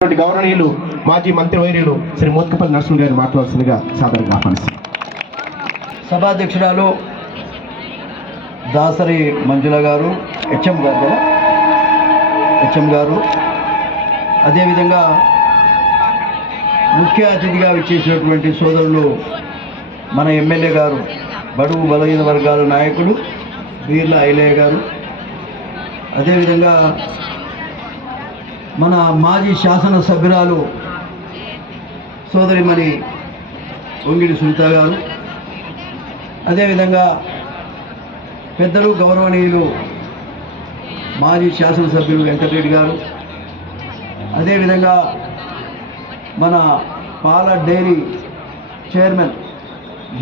గౌరవనీయులు మాజీ మంత్రివర్యులు శ్రీ మోత్కపల్లి నరసింహ గారు మాట్లాడాల్సిందిగా సాదరంగా ఆహ్వానిస్తారు. సభాధ్యక్షురాలు దాసరి మంజుల గారు, హెచ్ఎం గారు కదా, హెచ్ఎం గారు, అదేవిధంగా ముఖ్య అతిథిగా విచ్చేసినటువంటి సోదరులు మన ఎమ్మెల్యే గారు, బడుగు బలహీన వర్గాల నాయకులు బీర్ల ఐలయ్య గారు, అదేవిధంగా మన మాజీ శాసనసభ్యురాలు సోదరిమణి వంగిడి సునీత గారు, అదేవిధంగా పెద్దలు గౌరవనీయులు మాజీ శాసనసభ్యులు వెంకటరెడ్డి గారు, అదేవిధంగా మన పాల డైరీ చైర్మన్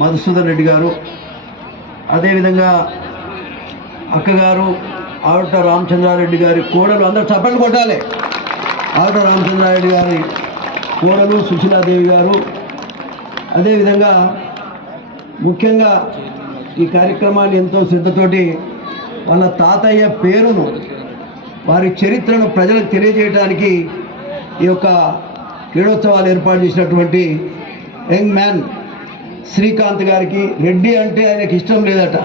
మధుసూదన్ రెడ్డి గారు, అదేవిధంగా అక్కగారు ఆవుట రామచంద్రారెడ్డి గారి కోడలు, అందరూ చప్పట్లు కొట్టాలి, ఆవుట రామచంద్రారెడ్డి గారి కోడలు సుశీలాదేవి గారు, అదేవిధంగా ముఖ్యంగా ఈ కార్యక్రమాన్ని ఎంతో శ్రద్ధతోటి వాళ్ళ తాతయ్య పేరును, వారి చరిత్రను ప్రజలకు తెలియజేయడానికి ఈ యొక్క క్రీడోత్సవాలు ఏర్పాటు చేసినటువంటి యంగ్ మ్యాన్ శ్రీకాంత్ గారికి, రెడ్డి అంటే ఆయనకి ఇష్టం లేదట,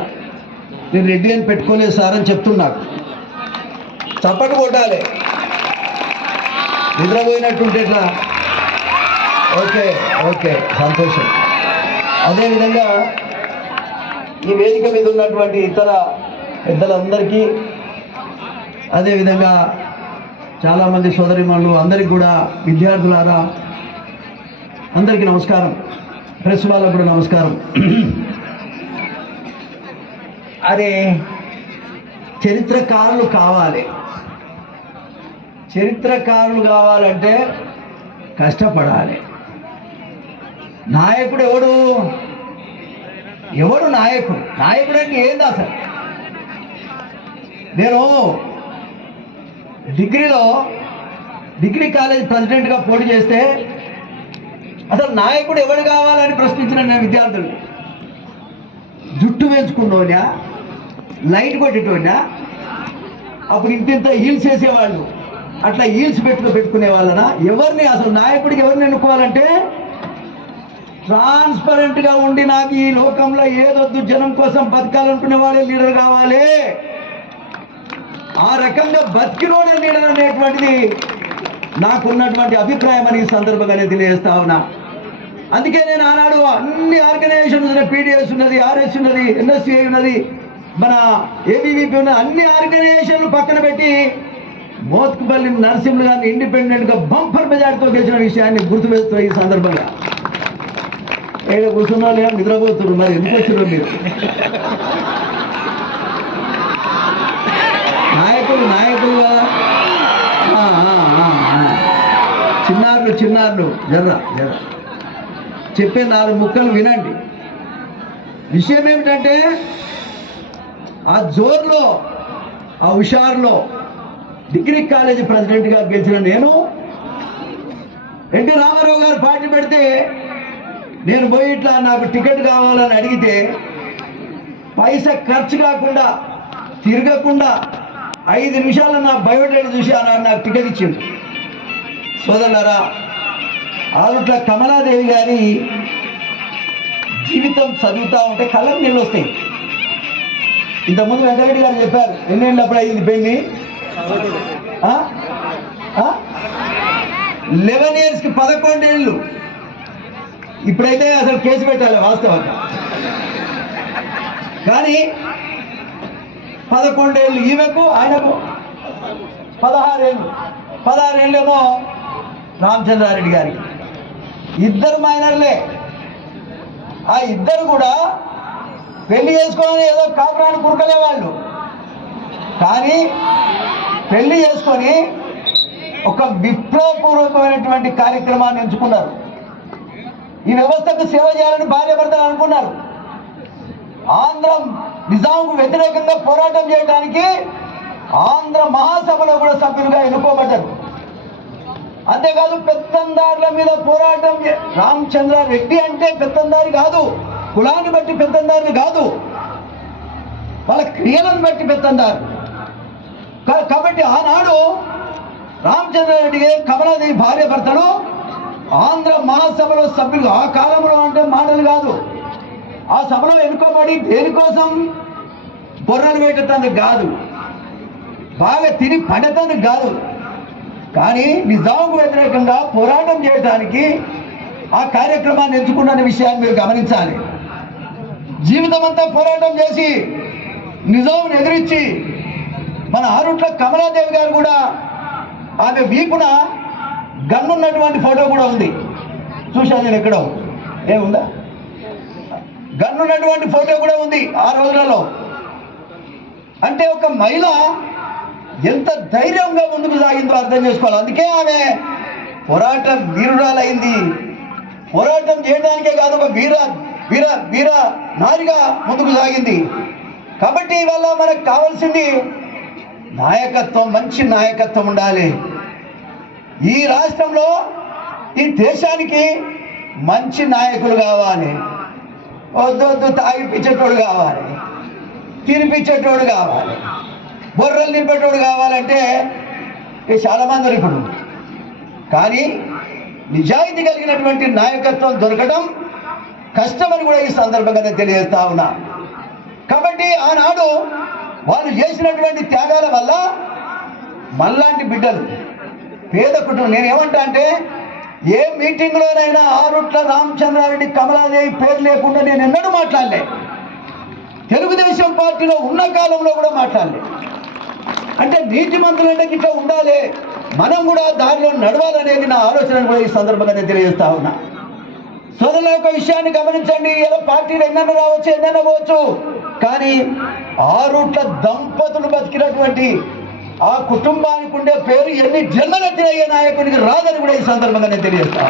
నేను రెడ్డి అని పెట్టుకోలేదు సార్ అని చెప్తున్నాను. చప్పట్లు కొట్టాలి, నిద్రపోయినట్టుంటే ఎట్లా? ఓకే ఓకే, సంతోషం. అదేవిధంగా ఈ వేదిక మీద ఉన్నటువంటి ఇతర పెద్దలందరికీ, అదేవిధంగా చాలామంది సోదరిమణులు అందరికీ కూడా, విద్యార్థులారా అందరికీ నమస్కారం, ప్రెస్ వాళ్ళకు కూడా నమస్కారం. అరే, చరిత్రకారులు కావాలి, చరిత్రకారులు కావాలంటే కష్టపడాలి. నాయకుడు ఎవడు? ఎవడు నాయకుడు? నాయకుడు అంటే ఏంది అసలు? నేను డిగ్రీ కాలేజ్ ప్రెసిడెంట్గా పోటీ చేస్తే అసలు నాయకుడు ఎవడు కావాలని ప్రశ్నించిన నేను విద్యార్థులు, జుట్టు వేసుకున్నోనా, లైట్ కొట్టేటోనా, అప్పుడు ఇంత హీల్స్ వేసేవాళ్ళు, అట్లా హీల్స్ పెట్టుకునే వాళ్ళనా? ఎవరిని అసలు నాయకుడికి ఎవరిని ఎన్నుకోవాలంటే ట్రాన్స్పరెంట్గా ఉండి, నాకు ఈ లోకంలో ఏదొద్దు, జనం కోసం బతకాలనుకునే వాళ్ళే లీడర్ కావాలి. ఆ రకంగా బతికినోడే లీడర్ అనేటువంటిది నాకున్నటువంటి అభిప్రాయం అని ఈ సందర్భంగా నేను తెలియజేస్తా ఉన్నా. అందుకే నేను ఆనాడు అన్ని ఆర్గనైజేషన్స్ ఉన్నాయి, పీడిఎస్ ఉన్నది, ఆర్ఎస్ ఉన్నది, ఎన్ఎస్సిఐ ఉన్నది, మన ఏబీవీపీ ఉన్నది, అన్ని ఆర్గనైజేషన్లు పక్కన పెట్టి మోత్కుపల్లి నరసింహులు గారిని ఇండిపెండెంట్గా బంపర్ మెజార్టీతో గెలిచిన విషయాన్ని గుర్తుపెడుతూ ఈ సందర్భంగా ఏదో కూర్చున్నా లేదా నిద్రపోతున్నారు, మరి ఎందుకు వచ్చినారు మీరు? నాయకులు కదా, చిన్నారులు జర్ర చెప్పే 4 ముక్కలు వినండి. విషయం ఏమిటంటే, ఆ జోర్లో, ఆ హుషారులో డిగ్రీ కాలేజీ ప్రెసిడెంట్గా గెలిచిన నేను, ఎన్టీ రామారావు గారు పార్టీ పెడితే నేను పోయి ఇట్లా నాకు టికెట్ కావాలని అడిగితే పైసా ఖర్చు కాకుండా, తిరగకుండా 5 నిమిషాలు నా బయోడేటా చూసి నాకు టికెట్ ఇచ్చిండు. సోదరులారా, ఆలుట్ల కమలాదేవి గారి జీవితం చదువుతూ ఉంటే కళ్ళకు నీళ్ళు వస్తాయి. ఇంతకుముందు వెంకటరెడ్డి గారు చెప్పారు, ఎన్నేళ్ళప్పుడు అయింది పెళ్ళి? 11 yearsకి 11 ఏళ్ళు. ఇప్పుడైతే అసలు కేసు పెట్టాలి వాస్తవంగా, కానీ 11 ఏళ్ళు ఈమెకు, ఆయనకు 16 ఏళ్ళు. 16 ఏళ్ళేమో రామచంద్రారెడ్డి గారికి. ఇద్దరు మైనర్లే. ఆ ఇద్దరు కూడా పెళ్లి చేసుకొని ఏదో కాపురాన్ని కురకలే వాళ్ళు, కానీ పెళ్లి చేసుకొని ఒక విప్లవపూర్వకమైనటువంటి కార్యక్రమాన్ని ఎంచుకున్నారు. ఈ వ్యవస్థకు సేవ చేయాలని భార్యాభర్తలు అనుకున్నారు. ఆంధ్ర నిజాంకు వ్యతిరేకంగా పోరాటం చేయడానికి ఆంధ్ర మహాసభలో కూడా సభ్యులుగా ఎన్నుకోబడ్డారు. అంతేకాదు, పెత్తందారుల మీద పోరాటం. రామచంద్రారెడ్డి అంటే పెత్తందారి కాదు, కులాన్ని బట్టి పెత్తందారిని కాదు, వాళ్ళ క్రియలను బట్టి పెత్తందారు. కాబట్టి ఆనాడు రామచంద్రారెడ్డి కమలాదేవి భార్య భర్తలు ఆంధ్ర మహాసభలో సభ్యులు. ఆ కాలంలో అంటే మాటలు కాదు, ఆ సభలో ఎన్నుకోబడి దేనికోసం? బొర్రలు వేయటానికి కాదు, బాగా తిని పడటానికి కాదు, కానీ నిజాంకు వ్యతిరేకంగా పోరాటం చేయడానికి ఆ కార్యక్రమాన్ని ఎంచుకున్న విషయాన్ని మీరు గమనించాలి. జీవితం అంతా పోరాటం చేసి నిజాంను ఎదిరించి మన ఆరుట్ల కమలాదేవి గారు కూడా ఆమె వీపున గన్నున్నటువంటి ఫోటో కూడా ఉంది, చూశాను నేను ఎక్కడో. ఏముందా? గన్నున్నటువంటి ఫోటో కూడా ఉంది ఆ రోజులలో. అంటే ఒక మహిళ ఎంత ధైర్యంగా ముందుకు సాగిందో అర్థం చేసుకోవాలి. అందుకే ఆమె పోరాట వీరురాలైంది. పోరాటం చేయడానికే కాదు, ఒక వీర వీర వీర నారిగా ముందుకు సాగింది. కాబట్టి ఇవాళ మనకు కావాల్సింది నాయకత్వం, మంచి నాయకత్వం ఉండాలి. ఈ రాష్ట్రంలో, ఈ దేశానికి మంచి నాయకులు కావాలి. వద్దు తాగిపించేటోడు కావాలి, తినిపించేటోడు కావాలి, బొర్రలు నింపేటోడు కావాలంటే చాలామంది ఇప్పుడు. కానీ నిజాయితీ కలిగినటువంటి నాయకత్వం దొరకడం కష్టమని కూడా ఈ సందర్భంగా నేను తెలియజేస్తా ఉన్నా. కాబట్టి ఆనాడు వాళ్ళు చేసినటువంటి త్యాగాల వల్ల మళ్ళాంటి బిడ్డలు, పేద కుటుంబం, నేనేమంటా అంటే ఏ మీటింగ్లోనైనా ఆరుట్ల రామచంద్రారెడ్డి కమలాదేవి పేరు లేకుండా నేను ఎన్నడూ మాట్లాడలే. తెలుగుదేశం పార్టీలో ఉన్న కాలంలో కూడా మాట్లాడలే. అంటే నీతిమంతులంటే ఇట్లా ఉండాలి, మనం కూడా దారిలో నడవాలనేది నా ఆలోచన కూడా ఈ సందర్భంగా నేను తెలియజేస్తా ఉన్నా. సోదరుల యొక్క విషయాన్ని గమనించండి. ఏదో పార్టీలు ఎన్నైనా రావచ్చు, ఎన్నైనా పోవచ్చు, కానీ ఆరుట్ల దంపతులు బతికినటువంటి ఆ కుటుంబానికి ఉండే పేరు ఎన్ని జన్మలెత్తినయ్యే నాయకునికి రాదని కూడా ఈ సందర్భంగా నేను తెలియజేస్తా.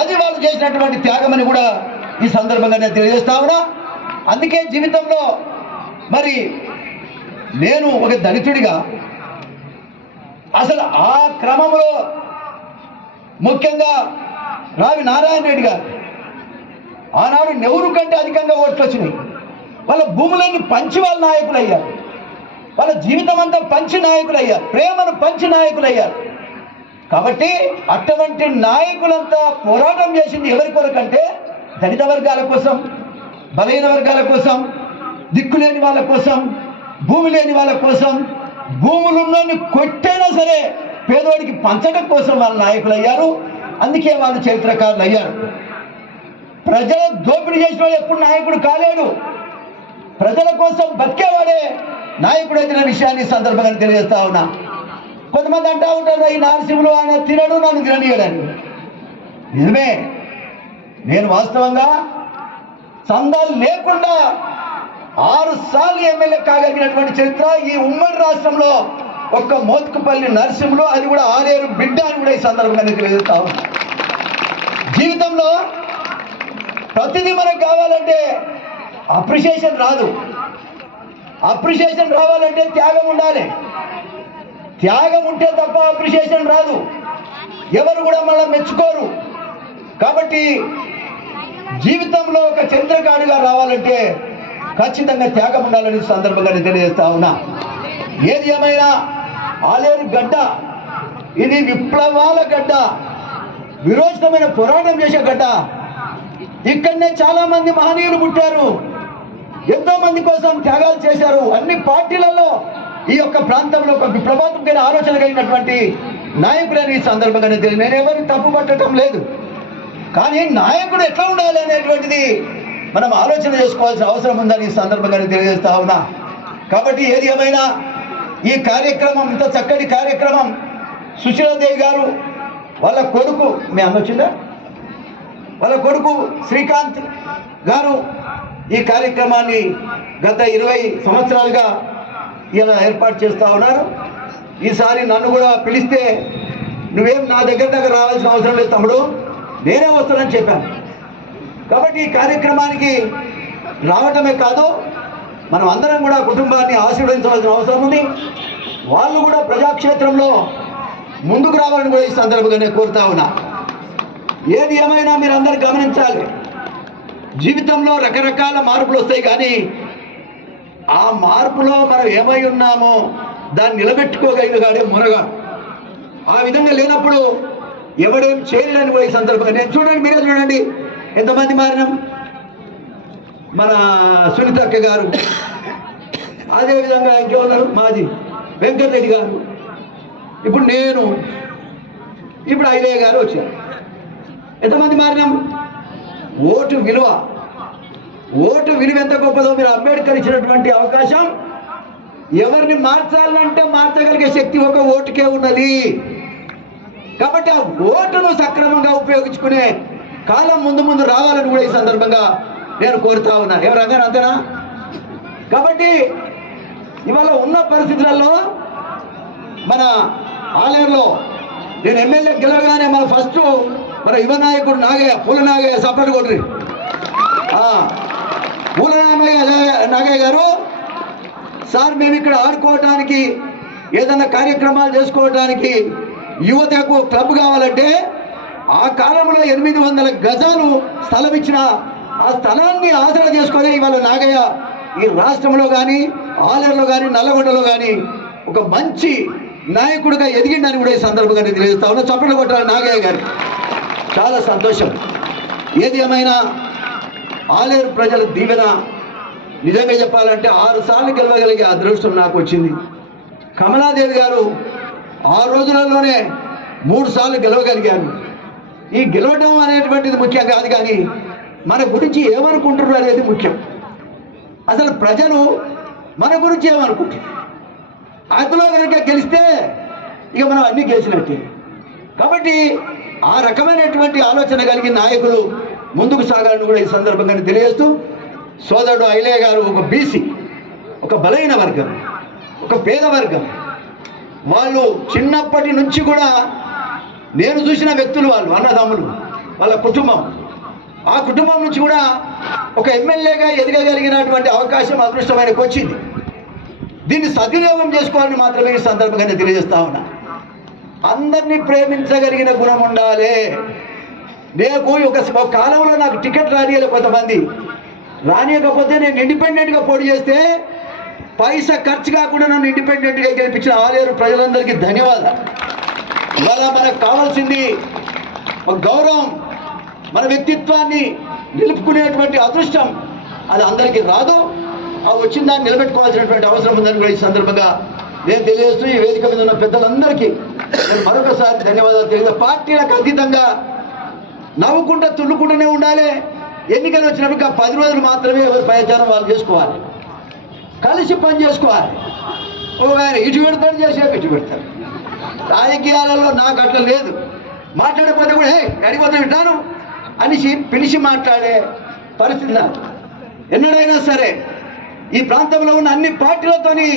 అది వాళ్ళు చేసినటువంటి త్యాగమని కూడా ఈ సందర్భంగా నేను తెలియజేస్తా ఉన్నా. అందుకే జీవితంలో మరి నేను ఒక దళితుడిగా అసలు ఆ క్రమంలో ముఖ్యంగా రావి నారాయణ రెడ్డి గారు ఆనాడు నెహ్రూ కంటే అధికంగా ఓట్లు వచ్చినాయి. వాళ్ళ భూములన్నీ పంచి వాళ్ళ నాయకులు అయ్యారు, వాళ్ళ జీవితం అంతా పంచి నాయకులు అయ్యారు, ప్రేమను పంచి నాయకులు అయ్యారు. కాబట్టి అటువంటి నాయకులంతా పోరాటం చేసింది ఎవరి కొరకంటే దళిత వర్గాల కోసం, బలహీన వర్గాల కోసం, దిక్కులేని వాళ్ళ కోసం, భూమి లేని వాళ్ళ కోసం, భూములున్నోని కొట్టైనా సరే పేదోడికి పంచడం కోసం వాళ్ళ నాయకులు అయ్యారు. అందుకే వాళ్ళు చరిత్రకారులు అయ్యారు. ప్రజల దోపిడీ చేసిన వాడు ఎప్పుడు నాయకుడు కాలేడు. ప్రజల కోసం బతికేవాడే నాయకుడు అయిన విషయాన్ని సందర్భంగా తెలియజేస్తా ఉన్నా. కొంతమంది అంటా ఉంటారు, ఈ నరసింహులు ఆయన తినడు, నన్ను తిననీయడని. నిజమే, నేను వాస్తవంగా చందాలు లేకుండా 6 సార్లు ఎమ్మెల్యే కాగలిగినటువంటి చరిత్ర ఈ ఉమ్మడి రాష్ట్రంలో ఒక్క మోత్కుపల్లి నరసింహులు, అది కూడా ఆలేరు బిడ్డ అని కూడా ఈ సందర్భంగా తెలియజేస్తా ఉన్నా. జీవితంలో ప్రతిదీ మనకు కావాలంటే అప్రిషియేషన్ రాదు. అప్రిషియేషన్ రావాలంటే త్యాగం ఉండాలి. త్యాగం ఉంటే తప్ప అప్రిషియేషన్ రాదు. ఎవరు కూడా మళ్ళీ మెచ్చుకోరు. కాబట్టి జీవితంలో ఒక చరిత్రకారుడిగా రావాలంటే ఖచ్చితంగా త్యాగం ఉండాలని సందర్భంగా తెలియజేస్తా ఉన్నా. ఏది ఏమైనా ఆలేరు గడ్డ ఇది విప్లవాల గడ్డ, విరోచితమైన పోరాటం చేసే గడ్డ. ఇక్కడనే చాలా మంది మహనీయులు పుట్టారు, ఎంతో మంది కోసం త్యాగాలు చేశారు. అన్ని పార్టీలలో ఈ యొక్క ప్రాంతంలో ఒక విప్లవాత్మకమైన ఆలోచన కలిగినటువంటి నాయకులని ఈ సందర్భంగా నేను ఎవరిని తప్పు పట్టడం లేదు. కానీ నాయకుడు ఎట్లా ఉండాలి అనేటువంటిది మనం ఆలోచన చేసుకోవాల్సిన అవసరం ఉందని ఈ సందర్భంగా తెలియజేస్తా ఉన్నా. కాబట్టి ఏది ఏమైనా ఈ కార్యక్రమం, ఇంత చక్కటి కార్యక్రమం, సుశీలాదేవి గారు వాళ్ళ కొడుకు, మీ అన్న వచ్చిందా, వాళ్ళ కొడుకు శ్రీకాంత్ గారు ఈ కార్యక్రమాన్ని గత 20 సంవత్సరాలుగా ఇలా ఏర్పాటు చేస్తూ ఉన్నారు. ఈసారి నన్ను కూడా పిలిస్తే నువ్వేం నా దగ్గర రావాల్సిన అవసరం లేదు తమ్ముడు, నేనే వస్తానని చెప్పాను. కాబట్టి ఈ కార్యక్రమానికి రావటమే కాదు, మనం అందరం కూడా కుటుంబాన్ని ఆశీర్వదించవలసిన అవసరం ఉంది. వాళ్ళు కూడా ప్రజాక్షేత్రంలో ముందుకు రావాలని కూడా ఈ సందర్భంగా నేను కోరుతా ఉన్నా. ఏది ఏమైనా మీరు అందరూ గమనించాలి, జీవితంలో రకరకాల మార్పులు వస్తాయి, కానీ ఆ మార్పులో మనం ఏమై ఉన్నామో దాన్ని నిలబెట్టుకోగలిగాడే మునగాడు. ఆ విధంగా లేనప్పుడు ఎవడేం చేయలేని పోయే సందర్భంగా నేను చూడండి, మీరే చూడండి ఎంతమంది మారినాం. మన సునీతక్క గారు, అదేవిధంగా ఇంకెవరు మాజీ వెంకటరెడ్డి గారు, ఇప్పుడు నేను, ఇప్పుడు ఐలయ్య గారు వచ్చారు. ఎంతమంది మారినాం. ఓటు విలువ ఎంత గొప్పదో మీరు అంబేద్కర్ ఇచ్చినటువంటి అవకాశం. ఎవరిని మార్చాలంటే మార్చగలిగే శక్తి ఒక ఓటుకే ఉన్నది. కాబట్టి ఆ ఓటును సక్రమంగా ఉపయోగించుకునే కాలం ముందు రావాలని కూడా ఈ సందర్భంగా నేను కోరుతా ఉన్నా. ఎవరందరూ అంతేనా? కాబట్టి ఇవాళ ఉన్న పరిస్థితులలో మన ఆలయంలో నేను ఎమ్మెల్యే గెలవగానే మన ఫస్ట్ మన యువ నాయకుడు నాగయ్య, పూల నాగయ్య, సపోర్ట్ కొట్రి. పూల నాగయ్య గారు, సార్ మేము ఇక్కడ ఆడుకోవటానికి ఏదైనా కార్యక్రమాలు చేసుకోవటానికి యువతకు క్లబ్ కావాలంటే ఆ కాలంలో 800 గజాలు స్థలం ఇచ్చిన ఆ స్థలాన్ని ఆసరా చేసుకొని ఇవాళ నాగయ్య ఈ రాష్ట్రంలో కానీ ఆలయంలో కానీ నల్లగొండలో కానీ ఒక మంచి నాయకుడిగా ఎదిగిండని కూడా ఈ సందర్భంగా నేను తెలియజేస్తా ఉన్నా. చప్పట్లు కొట్టాలి నాగయ్య గారు, చాలా సంతోషం. ఏది ఏమైనా ఆలేరు ప్రజల దీవెన నిజంగా చెప్పాలంటే 6 సార్లు గెలవగలిగే అదృష్టం నాకు వచ్చింది. కమలాదేవి గారు ఆ రోజులలోనే 3 సార్లు గెలవగలిగారు. ఈ గెలవడం అనేటువంటిది ముఖ్యం కాదు, కానీ మన గురించి ఏమనుకుంటున్నారు అనేది ముఖ్యం. అసలు ప్రజలు మన గురించి ఏమనుకుంటున్నారు. అందులో కనుక గెలిస్తే ఇక మనం అన్నీ గెలిచినట్టే. కాబట్టి ఆ రకమైనటువంటి ఆలోచన కలిగిన నాయకులు ముందుకు సాగాలని కూడా ఈ సందర్భంగా తెలియజేస్తూ, సోదరుడు ఐలయ్య గారు ఒక బీసీ, ఒక బలహీన వర్గం, ఒక పేద వర్గం, వాళ్ళు చిన్నప్పటి నుంచి కూడా నేను చూసిన వ్యక్తులు, వాళ్ళు అన్నదమ్ములు, వాళ్ళ కుటుంబం, ఆ కుటుంబం నుంచి కూడా ఒక ఎమ్మెల్యేగా ఎదగగలిగినటువంటి అవకాశం అదృష్టమైనకు వచ్చింది. దీన్ని సద్వినియోగం చేసుకోవాలని మాత్రమే ఈ సందర్భంగా తెలియజేస్తా ఉన్నా. అందరినీ ప్రేమించగలిగిన గుణం ఉండాలి. నేను ఒక కాలంలో నాకు టికెట్ రానియలే, కొంతమంది రానియకపోతే నేను ఇండిపెండెంట్గా పోటీ చేస్తే పైసా ఖర్చు కాకుండా నన్ను ఇండిపెండెంట్గా గెలిపించిన ఆలేరు ప్రజలందరికీ ధన్యవాదాలు. ఇవాళ మనకు కావాల్సింది ఒక గౌరవం, మన వ్యక్తిత్వాన్ని నిలుపుకునేటువంటి అదృష్టం. అది అందరికీ రాదు. ఆ వచ్చిన దాన్ని నిలబెట్టుకోవాల్సినటువంటి అవసరం ఉందని కూడా ఈ సందర్భంగా నేను తెలియజేస్తూ, ఈ వేదిక మీద ఉన్న పెద్దలందరికీ నేను మరొకసారి ధన్యవాదాలు తెలియదు. పార్టీలకు అతీతంగా నవ్వుకుంటూ తుల్లుకుంటూనే ఉండాలి. ఎన్నికలు వచ్చినప్పుడు 10 రోజులు మాత్రమే ఎవరి ప్రచారం వాళ్ళు చేసుకోవాలి, కలిసి పని చేసుకోవాలి. ఒక ఆయన ఇటు పెడతాడు, చేసేపు ఇటు పెడతారు. రాజకీయాలలో నాకు అట్లా లేదు. మాట్లాడకపోతే కూడా అడిగిపోతే వింటాను అనేసి పిలిచి మాట్లాడే పరిస్థితి నాకు. ఎన్నడైనా సరే ఈ ప్రాంతంలో ఉన్న అన్ని పార్టీలతోని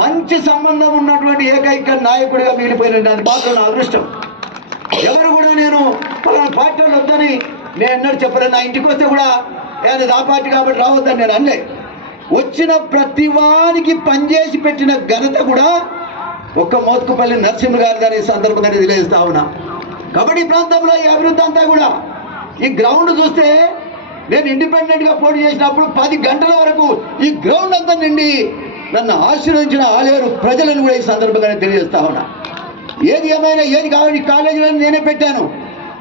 మంచి సంబంధం ఉన్నటువంటి ఏకైక నాయకుడిగా మిగిలిపోయిన మాత్రం నా అదృష్టం. ఎవరు కూడా నేను పలానా పార్టీలు వద్దని నేను ఎన్నడూ చెప్పలేదు. నా ఇంటికి వస్తే కూడా అది ఆ పార్టీ కాబట్టి రావద్దని నేను అనలే. వచ్చిన ప్రతి వానికి పనిచేసి పెట్టిన ఘనత కూడా ఒక్క మోత్కుపల్లి నరసింహ గారి దాని సందర్భంగా తెలియజేస్తా ఉన్నా. కాబట్టి ఈ ప్రాంతంలో ఈ అభివృద్ధి అంతా కూడా ఈ గ్రౌండ్ చూస్తే నేను ఇండిపెండెంట్గా పోటీ చేసినప్పుడు 10 గంటల వరకు ఈ గ్రౌండ్ అంతా నిండి నన్ను ఆశీర్వదించిన ఆలేరు ప్రజలను కూడా ఈ సందర్భంగా తెలియజేస్తా ఉన్నా. ఏది ఏమైనా ఏది కావాలి, కాలేజీలను నేనే పెట్టాను,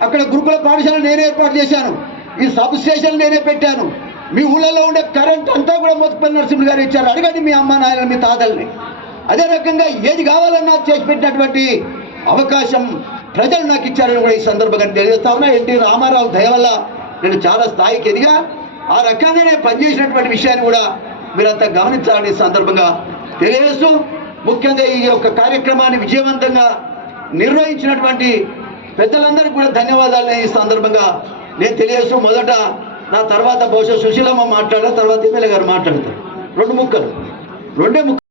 అక్కడ గురుకుల పాఠశాలను నేనే ఏర్పాటు చేశాను, ఈ సబ్ స్టేషన్లు నేనే పెట్టాను. మీ ఊళ్ళలో ఉండే కరెంట్ అంతా కూడా మోత్కుపల్లి నరసింహ గారు ఇచ్చారు. అడగండి మీ అమ్మ నాయన, మీ తాతల్ని. అదే రకంగా ఏది కావాలన్నా చేసి పెట్టినటువంటి అవకాశం ప్రజలు నాకు ఇచ్చారని కూడా ఈ సందర్భంగా తెలియజేస్తా ఉన్నా. ఎన్టీ రామారావు దయ వల్ల నేను చాలా స్థాయికి ఎదిగా ఆ రకంగానే పనిచేసినటువంటి విషయాన్ని కూడా మీరంతా గమనించాలని సందర్భంగా తెలియజేస్తూ, ముఖ్యంగా ఈ యొక్క కార్యక్రమాన్ని విజయవంతంగా నిర్వహించినటువంటి పెద్దలందరికీ కూడా ధన్యవాదాలని ఈ సందర్భంగా నేను తెలియజేస్తూ, మొదట నా తర్వాత బహుశా సుశీలమ్మ మాట్లాడారు, తర్వాత ఎమ్మెల్యే గారు మాట్లాడతారు. 2 ముక్కలు 2 ముక్కలు